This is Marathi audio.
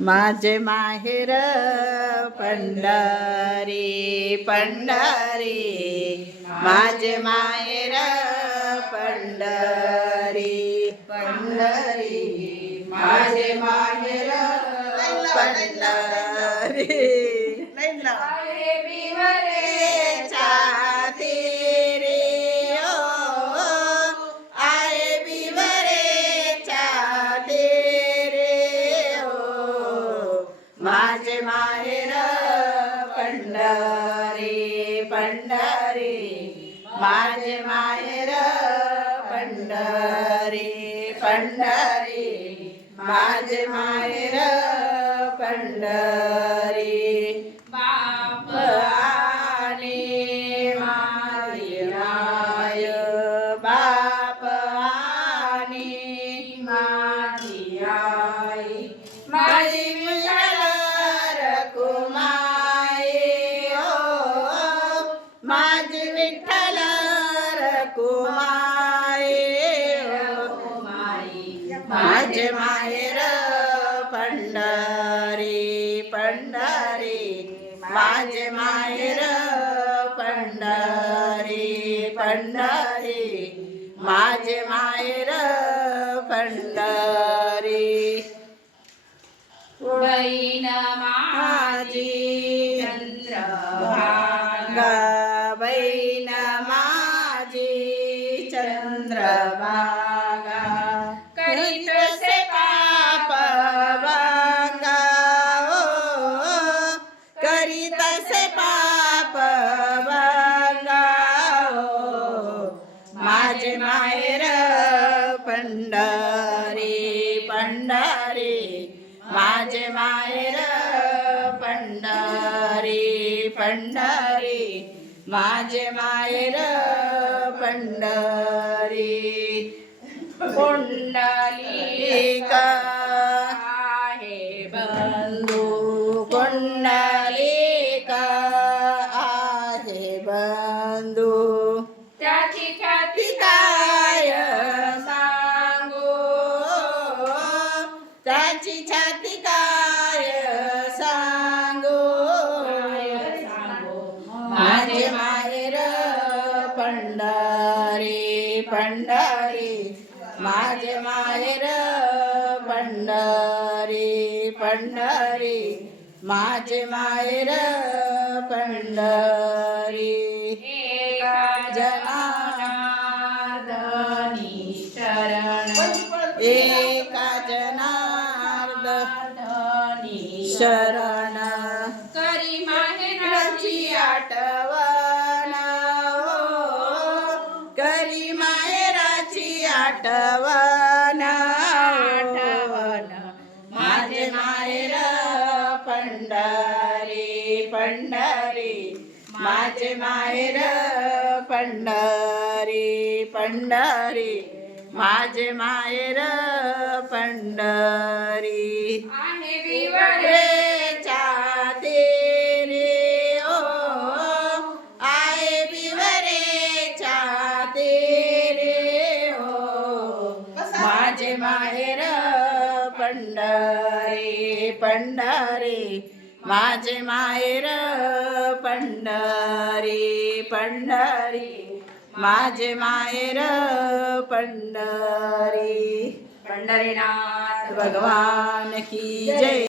माझे माहेर पंढरी पंढरी, माझे माहेर पंढरी पंढरी, माझे माहेर पंढरी। माझे माहेर पंढरी पंढरी, माझे माहेर पंढरी पंढरी, माझे माहेर पंढरी। बाप आणि माझी माय, बाप आणि माझी आई, माझी विठ्ठल रखुमाई, माझे माहेर पंढरी पंढरी, माझे माहेर पंढरी पंढरी, माझे माहेर पंढरी। बहीण माझी चंद्रभागा, बहीण माझी चंद्रभागा, करीत से पाप भांगा, करीत से पाप भांगा। माझे माहेर पंढरी पंढरी, माझे माहेर पंढरी पंढरी, माझे माहेर पंढरी। पुंडलिका आहे बंधू, पुंडलिका आहे बंधू, त्याची ख्याती काय सांगू, त्याची ख्याती काय सांगू। माझे माहेर पंढरी पंढरी, माझे माहेर पंढरी पंढरी, माझे माहेर पंढरी। एका जनार्दनी शरण, एका जनार्दनी शरण, करी माहेराची आठवण, करी माहेराची आठवण आठवण। माझे माहेर पंढरी पंढरी, माझे माहेर पंढरी पंढरी, माझे माहेर पंढरी। आहे विवरेच्या तेरे ओ, आहे विवरेच्या तेरे ओ, माझे माहेर पंढरी पंढरी, माझे माहेर पंढरी पंढरी, माझे माहेर पंढरी। पंढरीनाथ भगवान की जय।